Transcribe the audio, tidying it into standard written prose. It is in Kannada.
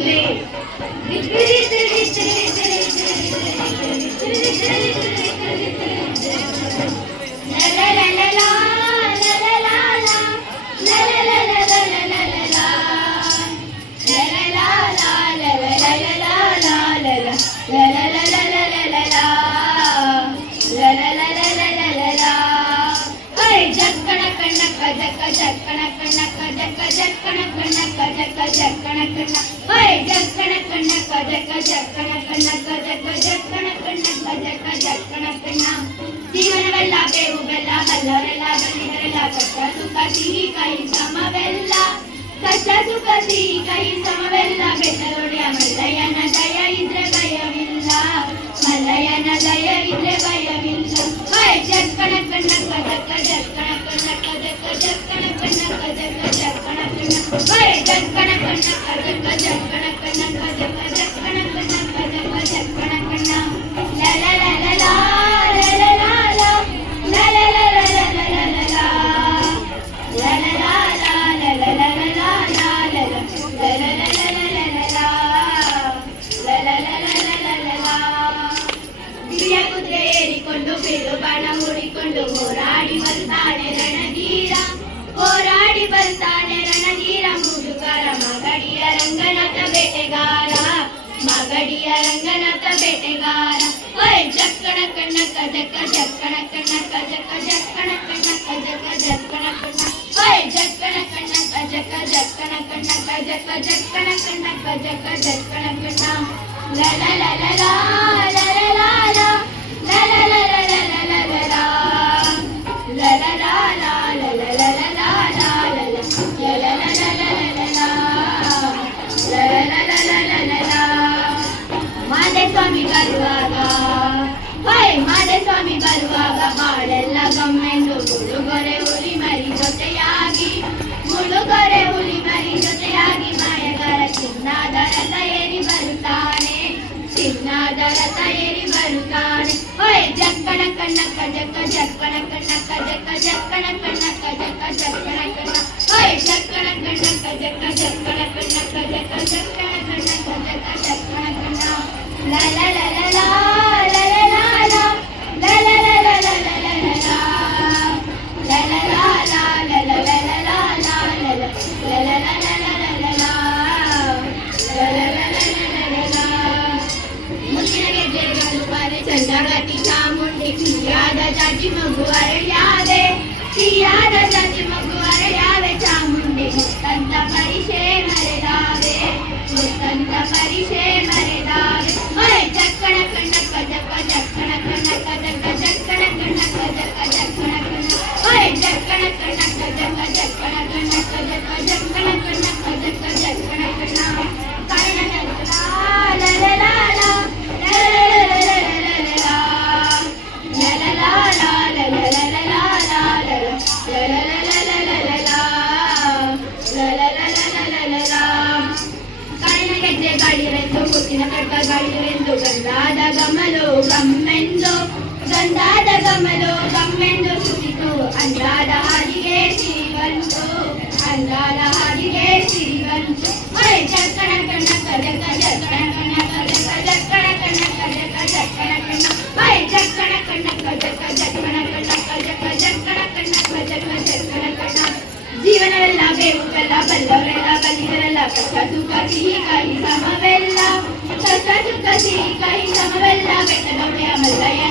ಕಾಣಿಸುವೆ ಜೀವನವೆಲ್ಲ ಬೇವು ಬೆಲ್ಲ ಬಲ್ಲವರೆಲ್ಲ ಬಲ್ಲಿದರೆಲ್ಲ ಕಷ್ಟ ಸುಖ ಸಿಹಿ ಕಹಿ ಸಮವೆಲ್ಲ ಕಷ್ಟ ಸುಖ ಸಿಹಿ ಕಹಿ ಸಮವೆಲ್ಲ ಬೆಟ್ಟದೊಡೆಯ ಮಲ್ಲಯ್ಯನ ದಯ ಇದ್ರೆ ಭಯವಿಲ್ಲ ಮಲ್ಲಯ್ಯನ ದಯ ಇದ್ರೆ ಭಯವಿಲ್ಲ ಜಕ್ಕಣ ಕಣ್ಣಕ್ಕ ಜಕ್ಕ ಜಕ್ಕಣ ಕಣ್ಣಕ್ಕ ಜಕ್ಕ ಜಕ್ಕಣ ಕಣ್ಣಕ್ಕ ಜಕ್ಕ ಜಕ್ಕಣ ಕಣ್ಣ ಜಕ್ಕಣ ಕಣ್ಣಕ್ಕ ಜಕ್ಕ ಜಕ್ಕಣ ಕಣ್ಣಕ್ಕ ಜಕ್ಕ ಜಕ್ಕಣ ಕಣ್ಣಕ್ಕ ಜಕ್ಕ ಜಕ್ಕಣ ಕಣ್ಣ ಲ ಲ ಲ ಲ ಬಾಣ ಮೂಡಿಕೊಂಡು ಹೋರಾಡಿ ಬರ್ತಾನೆ ರಣಧೀರ ಹೋರಾಡಿ ಬರ್ತಾನೆ ರಣಧೀರ ಮುದುಕರ ಮಗಡಿಯ ರಂಗನಾಥ ಬೇಟೆಗಾರ ಮಗಡಿಯ ರಂಗನಾಥ ಬೇಟೆಗಾರ ಜಕ್ಕಣ ಕಣ್ಣಕ್ಕ ಜಕ್ಕ ಜಕ್ಕಣ ಕಣ್ಣಕ್ಕ ಜಕ್ಕ ಜಕ್ಕಣ ಕಣ್ಣಕ್ಕ ಜಕ್ಕ ಜಕ್ಕಣ ಕಣ್ಣ ಜಕ್ಕಣ ಕಣ್ಣಕ್ಕ ಜಕ್ಕ ಜಕ್ಕಣ ಕಣ್ಣಕ್ಕ ಜಕ್ಕ ಜಕ್ಕಣ ಕಣ್ಣಕ್ಕ ಜಕ್ಕ ಜಕ್ಕಣ ಕಣ್ಣ ಲ ಲ ಲ ಲ ಲ ಲ ಲ ಮಾದೇಸ್ವಾಮಿ ಬರುವಾಗ ಬಾಳೆಲ್ಲ ಗಮ್ಮೆಂದು ಮುಳುಗೊರೆ ಹುಲಿ ಮರಿ ಜೊತೆಯಾಗಿ ಮುಳುಗೊರೆ ಹುಲಿ ಮರಿ ಜೊತೆಯಾಗಿ ಮಾಯಗಾರ ಚಿನ್ನದ ರಥ ಏರಿ ಬರುತ್ತಾನೆ ಚಿನ್ನದ ರಥ ಏರಿ ಬರುತ್ತಾನೆ ಜಕ್ಕಣ ಕಣ್ಣಕ್ಕ ಜಕ್ಕ ಜಕ್ಕಣ ಕಣ್ಣಕ್ಕ ಜಕ್ಕ ಜಕ್ಕಣ ಕಣ್ಣಕ್ಕ ಜಕ್ಕ ಜಕ್ಕಣ ಕಣ್ಣ ಜಕ್ಕಣ ಕಣ್ಣಕ್ಕ ಜಕ್ಕ ಜಕ್ಕಣ ಕಣ್ಣಕ್ಕ ಜಕ್ಕ ಜಕ್ಕಣ ಕಣ್ಣಕ್ಕ ಜಕ್ಕ ಜಕ್ಕಣ ಕಣ್ಣ ಲ ಲ ಲ ಲ ಲ ಚಾಮುಂಡಿ ಸಿಹಿಯಾದ ಜಾತಿ ಮಗು ಅರಳ್ಯಾವೆ ಸಿಹಿಯಾದ ಜಾತಿ ಮಗು ಅರಳ್ಯಾವೆ ಚಾಮುಂಡಿ ಮುತ್ತಂತ ಪರಿಷೆ ಮರೆದಾವೆ ಮುತ್ತಂತ ಪರಿಷೆ ಮರೆದಾವೆ ಜಕ್ಕಣ ಕಣ್ಣಕ್ಕ ಜಕ್ಕ ಜಕ್ಕಣ ಕಣ್ಣಕ್ಕ ಜಕ್ಕ ಜಕ್ಕಣ ಕಣ್ಣಕ್ಕ ಜಕ್ಕ ಜಕ್ಕಣ ಕಣ್ಣ ಜಕ್ಕಣ ಕಣ್ಣಕ್ಕ ಜಕ್ಕ ಜಕ್ಕಣ ಕಣ್ಣಕ್ಕ ಜಕ್ಕ ಜಕ್ಕಣ ಕಣ್ಣಕ್ಕ ಜಕ್ಕ ಜಕ್ಕಣ ಕಣ್ಣ ಕರ್ಣನ ಗಾಳಿರೆಂದು ಕುತ್ತಿನ ಕಟ್ಟ ಗಾಳಿರೆಂದು ಗಂಧಾದ ಗಮಲು ಗಮ್ಮೆಂದು ಗಂಧಾದ ಗಮಲು ಗಮ್ಮೆಂದು ಸುರಿತು ಅಂದಾದ ಹಾದಿಗೆ ಸಿರಿವಂತು ಅಂದಾದ ಹಾದಿಗೆ ಸಿರಿವಂತು ಜಕ್ಕಣ ಕಣ್ಣಕ್ಕ ಜಕ್ಕ ಜಕ್ಕಣ ಕಣ್ಣಕ್ಕ ಜಕ್ಕ ಜಕ್ಕಣ ಕಣ್ಣಕ್ಕ ಜಕ್ಕ ಜಕ್ಕಣ ಕಣ್ಣ ಜಕ್ಕಣ ಕಣ್ಣಕ್ಕ ಜಕ್ಕ ಜಕ್ಕಣ ಕಣ್ಣಕ್ಕ ಜಕ್ಕ ಜಕ್ಕಣ ಕಣ್ಣಕ್ಕ ಜಕ್ಕ ಜಕ್ಕಣ ಕಣ್ಣ ಜೀವನವೆಲ್ಲ ಬೇವು ಬೆಲ್ಲ ಬಲ್ಲವರೆಲ್ಲ ಬಲ್ಲಿದರೆಲ್ಲ ಕಷ್ಟ ಸುಖ ಸಿಹಿ ಕಹಿ ಸಮವೆಲ್ಲ ಕಷ್ಟ ಸುಖ ಸಿಹಿ ಕಹಿ ಸಮವೆಲ್ಲ ಬೆಟ್ಟದೊಡೆಯ ಮಲ್ಲಯ್ಯ